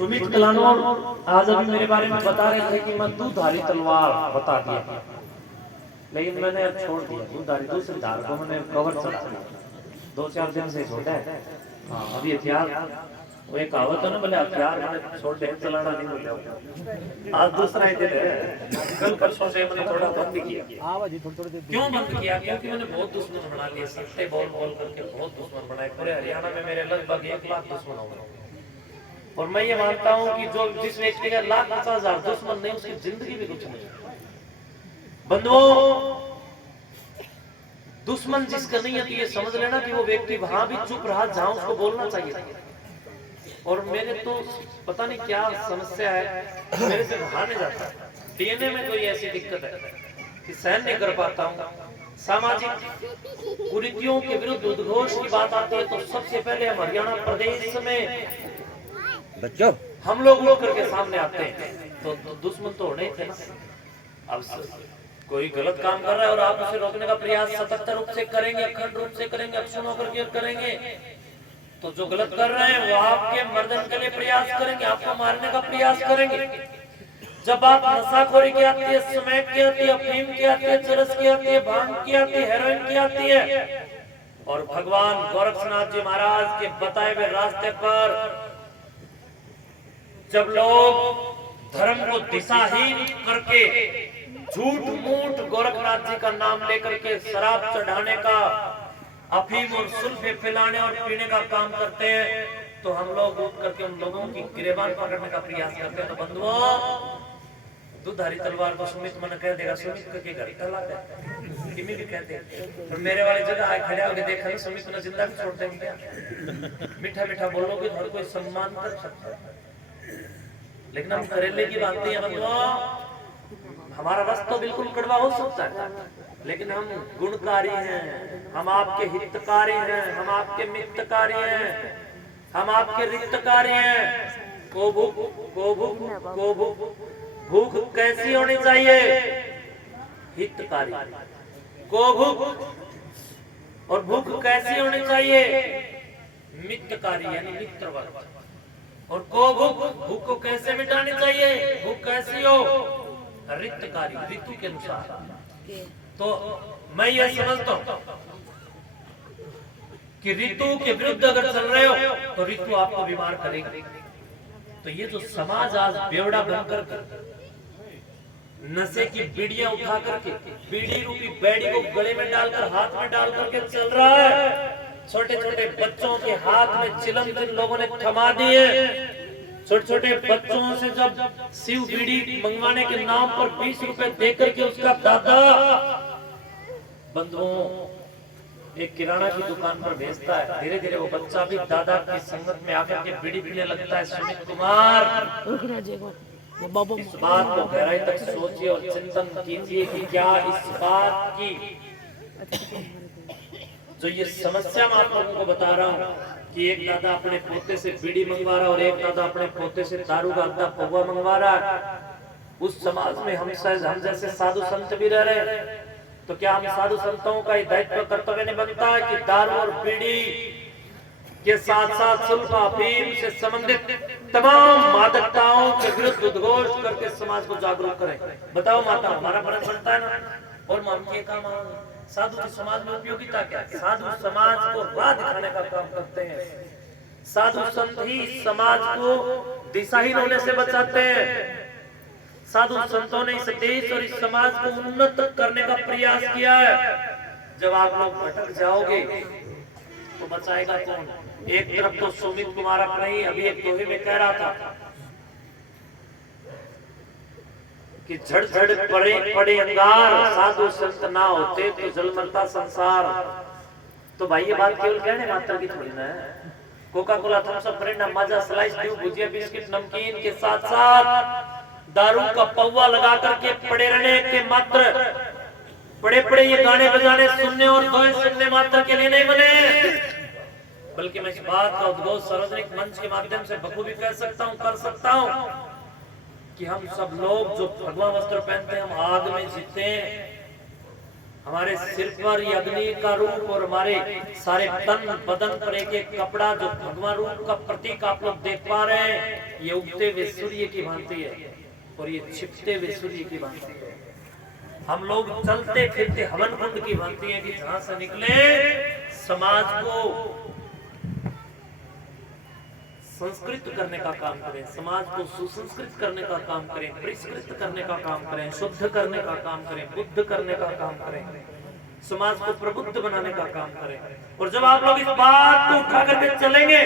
सुमित कलानौर आज अभी मेरे बारे में बता रहे थे कि मैं दूधारी तलवार बता दिया, लेकिन मैंने अब छोड़ दिया दूधारी, दूसरी धार को मैंने कवर चढ़ा दिया, 2-4 दिन से छोड़ा है। हाँ अभी हथियार, वो एक कहावत है ना, बोले हथियार मैंने छोड़ दे चलाना नहीं बोले, आज दूसरा ही दिन है। कल परसों से मैंने थोड़ा बंद किया। क्यों बंद किया? क्योंकि मैंने बहुत दुश्मन बना लिए, सट्टे बोल बोल करके बहुत दुश्मन बनाए। पूरे हरियाणा में मेरे लगभग 1 लाख दुश्मन हो गए। और मैं ये मानता हूँ कि जो जिस व्यक्ति का 1,50,000 दुश्मन नहीं, उसकी जिंदगी भी कुछ नहीं। बंधुओं, दुश्मन जिसका नहीं है तो ये समझ लेना कि वो व्यक्ति वहां भी चुप रहा जहां उसको बोलना चाहिए। और मेरे तो पता नहीं क्या समस्या है, मेरे से बाहर नहीं जाता। डीएनए में कोई ऐसी दिक्कत है कि सहन नहीं कर पाता हूँ। सामाजिक कुरीतियों के विरुद्ध उद्घोष की बात आती है तो सबसे पहले हम हरियाणा प्रदेश में बच्चों हम लोग करके सामने आते हैं। तो दुश्मन तो होने ही थे ना। अब कोई गलत काम कर रहा है और आप उसे रोकने का प्रयास सतत रूप से करेंगे, अखंड रूप से करेंगे, अक्षुण होकर के करेंगे, तो जो गलत कर रहे हैं वो आपके मर्दन के लिए प्रयास करेंगे, आपको मारने का प्रयास करेंगे। जब आप नशाखोरी की आती है, स्मैक की आती है, अफीम की आती है, चरस की आती है, भांग की आती है, हेरोइन की आती है, और भगवान गोरक्षनाथ जी महाराज के बताए हुए रास्ते पर जब लोग धर्म को दिशाहीन करके झूठ मूठ गोरखनाथ जी का नाम लेकर के शराब चढ़ाने का, अफीम और सुल्फे फैलाने और पीने का काम करते हैं, तो हम लोग उठ करके उन लोगों की गिरेबान पकड़ने का प्रयास करते हैं। तो बंधुओं, दूधारी तलवार को सुमित मन कह देगा, सुमित के घर तलवार है किमी भी कहते हैं। और मेरे वाली जगह आए खड़े होके देखा ना, सुमित ने जिंदा भी छोड़ देंगे क्या? मीठा मीठा बोलोगे हर कोई सम्मान कर सकता है, लेकिन हम करेले की बात नहीं है बंधुओं। हमारा रस तो बिल्कुल कड़वा हो सकता है, लेकिन हम गुणकारी हैं, हम आपके हितकारी हैं, हम आपके मित्रकारी हैं, हम आपके रिक्तकारी हैं। को भूख कैसी होनी चाहिए? हितकारी। को भूख और भूख कैसी होनी चाहिए? मित्रकारी यानी मित्र वर्ग। और को भूख को कैसे मिटानी चाहिए? भूख कैसी हो? रिक्तकारी, ऋतु के अनुसार। तो मैं ये समझता हूं कि ऋतु के विरुद्ध अगर चल रहे हो तो ऋतु आपको बीमार करेगी। तो ये जो समाज आज बेवड़ा बनकर नशे की बीड़ियां उठा करके, बीड़ी रूपी बेड़ी को गले में डालकर, हाथ में डाल करके चल रहा है, छोटे छोटे बच्चों के हाथ में चिलम जिन लोगों ने थमा दिए। छोटे छोटे बच्चों से जब शिव बीड़ी मंगवाने के नाम पर 20 रुपए देकर के उसका दादा, बंधुओं, एक किराना की दुकान पर भेजता है, धीरे धीरे वो बच्चा भी दादा की संगत में आकर के बीड़ी पीने लगता है। सुमित कुमार, इस बात को गहराई तक सोचिए और चिंतन कीजिए कि क्या इस बात की जो ये समस्या मैं आप लोगों को बता रहा हूँ कि एक दादा अपने पोते से बीड़ी मंगवा रहा है और एक दादा अपने पोते से दारू का अड्डा पौवा मंगवा रहा है, उस समाज में हम जैसे साधु संत भी रह रहे हैं, तो क्या हम साधु संतों का दायित्व कर्तव्य नहीं बनता है कि दारू और बीड़ी के साथ साथ सुल्फा अफीम से संबंधित तमाम मादकताओं के विरुद्ध उद्घोष करके समाज को जागरूक करें? बताओ माता, हमारा फर्ज बनता है ना। और मांगिए काम, साधु की समाज में उपयोगिता क्या है? साधु समाज को राह दिखाने का काम करते हैं। साधु संत ही समाज को दिशाहीन होने से बचाते हैं। साधु संतों ने इस देश और इस समाज को उन्नत करने का प्रयास किया है। जब आप लोग भटक जाओगे तो बचाएगा कौन? एक तरफ तो सुमित कुमार अपना ही अभी एक दोहे में कह रहा था कि झड़ झड़ पड़े अंगार, साधु संत ना होते तो जल मरता संसार। तो भाई ये बात केवल कहने मात्र की थोड़ी ना है। Coca Cola, Thums Up, Mirinda, Maaza, Slice, Dew, bhujia, biscuit, नमकीन के साथ साथ दारू का पौवा लगा करके पड़े रहने के मात्र, पड़े पड़े ये गाने बजाने सुनने और दोहे सुनने मात्र के लिए नहीं बने, बल्कि मैं इस बात का उद्घोष सार्वजनिक मंच के माध्यम से बखूबी कह सकता हूं, कर सकता हूं कि हम सब लोग जो भगवा वस्त्र पहनते हैं, हम आग में जीते हैं, हमारे सिर पर ये अग्नि का रूप और हमारे सारे तन बदन पर एक एक कपड़ा जो भगवान रूप का प्रतीक आप लोग देख पा रहे हैं, ये उगते हुए सूर्य की भांति है और ये छिपते हुए सूर्य की भांति है। हम लोग चलते फिरते हवन कुंड की भांति है कि जहां से निकले समाज को संस्कृत करने का काम करें, समाज को सुसंस्कृत करने का काम करें, परिष्कृत करने का काम करें, शुद्ध करने का काम करें, बुद्ध करने का काम करें, समाज को प्रबुद्ध बनाने का काम करें। और जब आप लोग इस बात को उठा करके चलेंगे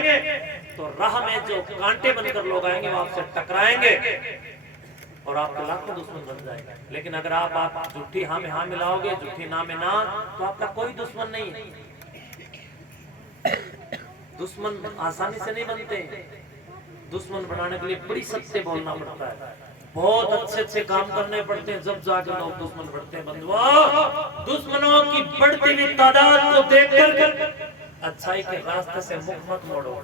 तो राह में जो कांटे बनकर लोग आएंगे वो आपसे टकराएंगे और आपके लाखों दुश्मन बन जाएंगे। लेकिन अगर आप झूठी हाँ में हाँ मिलाओगे, झूठी ना में ना, तो आपका कोई दुश्मन नहीं है। दुश्मन आसानी से नहीं बनते, दुश्मन बनाने के लिए बड़ी सत्य बोलना पड़ता है, बहुत अच्छे अच्छे काम करने पड़ते हैं, जब जाकर लोग दुश्मन बढ़ते हैं। बंधुओं, दुश्मनों की बढ़ती हुई तादाद को देखकर अच्छाई के रास्ते से मुख मत मोड़ो।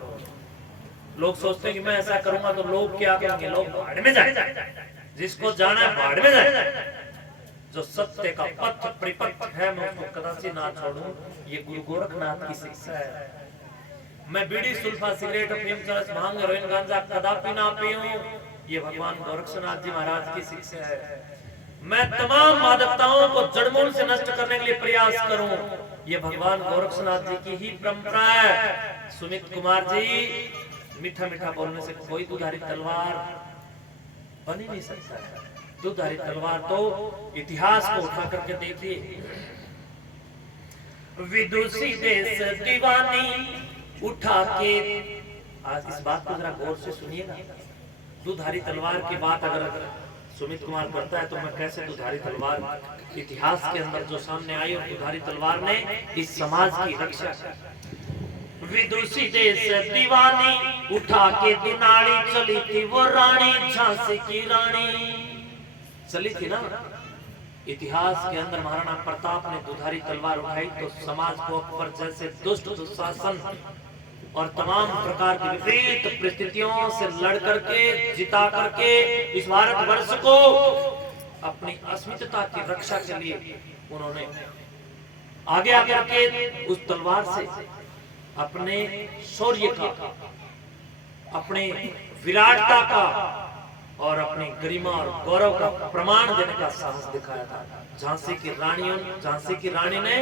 लोग सोचते हैं कि मैं ऐसा करूंगा तो लोग क्या कहेंगे, लोग भाड़ में जाए, जिसको जाना है भाड़ में जाए। जो सत्य का पथ परिपथ है मैं उसको कदापि ना छोड़ूं, ये गुरु गोरखनाथ की शिक्षा है। मैं बीड़ी सुल्फा सिगरेट अफीम चरस भांग हेरोइन गांजा कदापि ना पीऊं, ये भगवान गोरक्षनाथ जी महाराज की शिक्षा है। मैं तमाम मादकताओं को जड़मूल से नष्ट करने के लिए प्रयास करूं, ये भगवान गोरक्षनाथ जी की ही परंपरा है। सुमित कुमार जी, मीठा मीठा बोलने से कोई दुधारी तलवार बन ही नहीं सकता है। दुधारी तलवार तो इतिहास को उठा करके देखिए। विदुषी देश दीवानी उठा के, आज इस बात को जरा गौर से सुनिएगा। दुधारी तलवार की बात अगर सुमित कुमार करता है तो मैं कैसे दुधारी तलवार इतिहास के अंदर जो सामने आई और दुधारी तलवार ने इस समाज की रक्षा की। विदुषी देश दीवानी उठा के दिनाड़ी चली थी वो रानी, झांसी की रानी चली थी ना। इतिहास के अंदर महाराणा प्रताप ने दुधारी तलवार उठाई तो समाज को अकबर जैसे दुष्ट दुशासन और तमाम प्रकार की विपरीत परिस्थितियों से लड़ करके जिता करके इस भारतवर्ष को अपनी अस्मिता की रक्षा के लिए उन्होंने आगे आकर के उस तलवार से अपने शौर्य का, अपने विराटता का और अपनी गरिमा और गौरव का प्रमाण देने का साहस दिखाया था। झांसी की रानी ने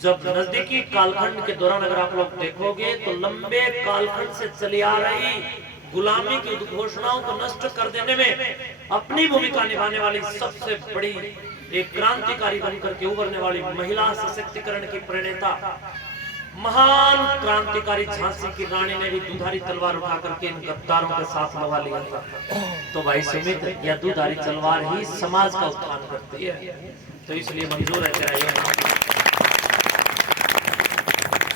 जब नजदीकी कालखंड के दौरान अगर आप लोग देखोगे तो लंबे कालखंड से चली आ रही गुलामी की उद्घोषणाओं को नष्ट कर देने में अपनी भूमिका निभाने वाली सबसे बड़ी एक क्रांतिकारी बनकर के उभरने वाली महिला सशक्तिकरण की प्रणेता महान क्रांतिकारी झांसी की रानी ने भी दुधारी तलवार उठा करके इन गद्दारों के साथ लगा लिया था। तो भाई सुमित, यह दुधारी तलवार ही समाज का उत्थान करती है, तो इसलिए मंजूर है तेरा।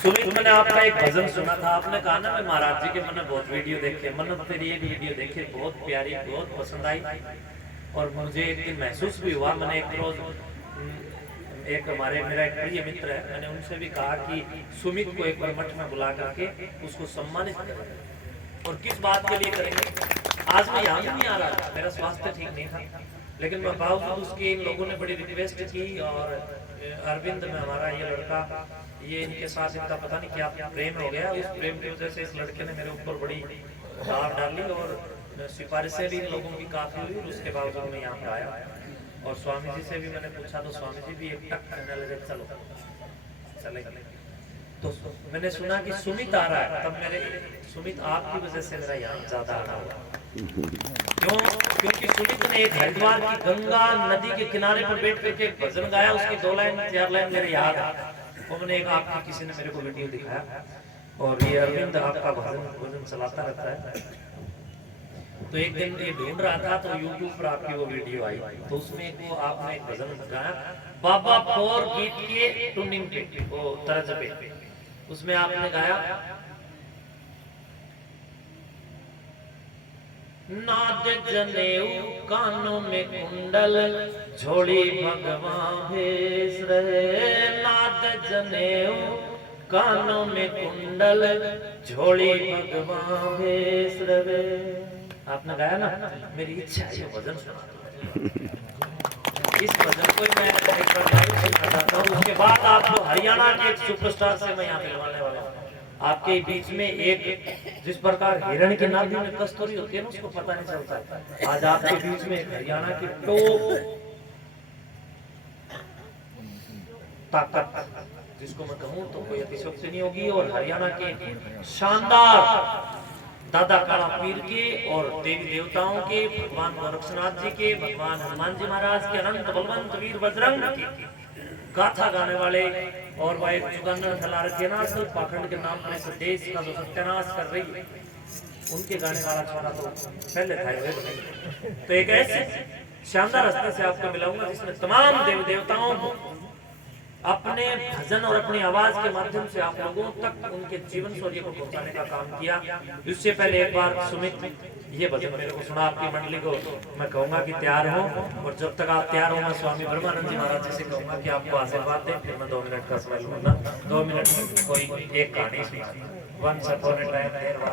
सुमित, मैंने आपका एक भजन सुना था, आपने कहा ना मैं महाराज जी के मैंने बहुत वीडियो देखे, मैंने तेरी एक वीडियो देखी, बहुत प्यारी, बहुत पसंद आई और मुझे एक दिन महसूस भी हुआ। मैंने एक रोज एक हमारे मेरा एक प्रिय मित्र है, मैंने उनसे भी कहा कि सुमित को एक बार मठ में बुला करके उसको सम्मानित करें। और किस बात के लिए करेंगे, आज मैं यहाँ नहीं आ रहा, मेरा स्वास्थ्य ठीक नहीं था, लेकिन मैं बावजूद उसकी इन लोगों ने बड़ी रिक्वेस्ट की और अरविंद में हमारा ये लड़का, ये इनके साथ इनका पता नहीं क्या प्रेम हो गया, उस प्रेम की वजह से इस लड़के ने मेरे ऊपर बड़ी दाव डाली और सिफारिशें भी इन लोगों की काफी हुई और उसके बावजूद मैं यहाँ पर आया। और स्वामी जी से भी मैंने पूछा तो स्वामी जी भी एक टक कहने लगे चलो चले। तो मैंने सुना कि सुमित आ रहा है, तब मेरे सुमित आपकी वजह से मेरा यहाँ ज्यादा आना हुआ। क्यों? क्योंकि सुमित ने एक हरिद्वार की गंगा नदी के किनारे पर बैठ करके एक भजन गाया, उसकी 2 लाइन 4 लाइन मेरे याद है। वो मैंने एक आपकी किसी ने मेरे को वीडियो दिखाया और ये अरविंद आपका भजन चलाता रहता है। तो एक दिन ये ढूंढ रहा था तो यूट्यूब पर आपकी वो वीडियो आई, तो उसमें वो आपने एक भजन गाया बाबा फोर गीत के ट्यूनिंग पे, वो तर्ज पे, उसमें आपने गाया नाद जनेऊ कानों में कुंडल झोली भगवान भेस रहे, नाद जनेऊ कानों में कुंडल झोली भगवान भेस रहे। आपने गाया ना, मेरी इच्छा है भजन सुना। इस भजन को मैं एक बार लाइव सुनना चाहता हूँ। उसके बाद आपको हरियाणा के एक सुपरस्टार से मैं यहाँ मिलवाने वाला हूँ। आपके बीच में एक जिस प्रकार हिरण की नाभि में कस्तूरी होती है ना, उसको पता नहीं चलता, आज आपके बीच में एक हरियाणा की टॉप ताकत जिसको मैं कहूँ तो कोई अतिशयोक्ति नहीं होगी, और हरियाणा के शानदार दादा काला पीर के और देवी देवताओं के, भगवान गोरक्षनाथ जी के, भगवान हनुमान जी महाराज के, अनंत बलवंत वीर बजरंग की गाथा गाने वाले, और वह एक जुगन्नर फैला रखी है ना आजकल पाखंड के नाम पर इस देश का जो सत्यानाश कर रही है, उनके गाने वाला छोरा तो पहले था हुए। तो एक ऐसे शानदार रास्ते से आपको मिलाऊंगा जिसमें तमाम देवी देवताओं को अपने भजन और अपनी आवाज के माध्यम से आप लोगों तक उनके जीवन शौर्य को पहुंचाने का काम किया। इससे पहले एक बार सुमित ये भजन मेरे को सुना, आपकी मंडली को मैं कहूंगा कि तैयार हो, और जब तक आप तैयार हो मैं स्वामी ब्रह्मानंद जी महाराज जी से कहूंगा कि आपको आशीर्वाद दें, फिर मैं 2 मिनट का समय लूंगा। 2 मिनट कोई एक कहानी, वंस अपॉन अ टाइम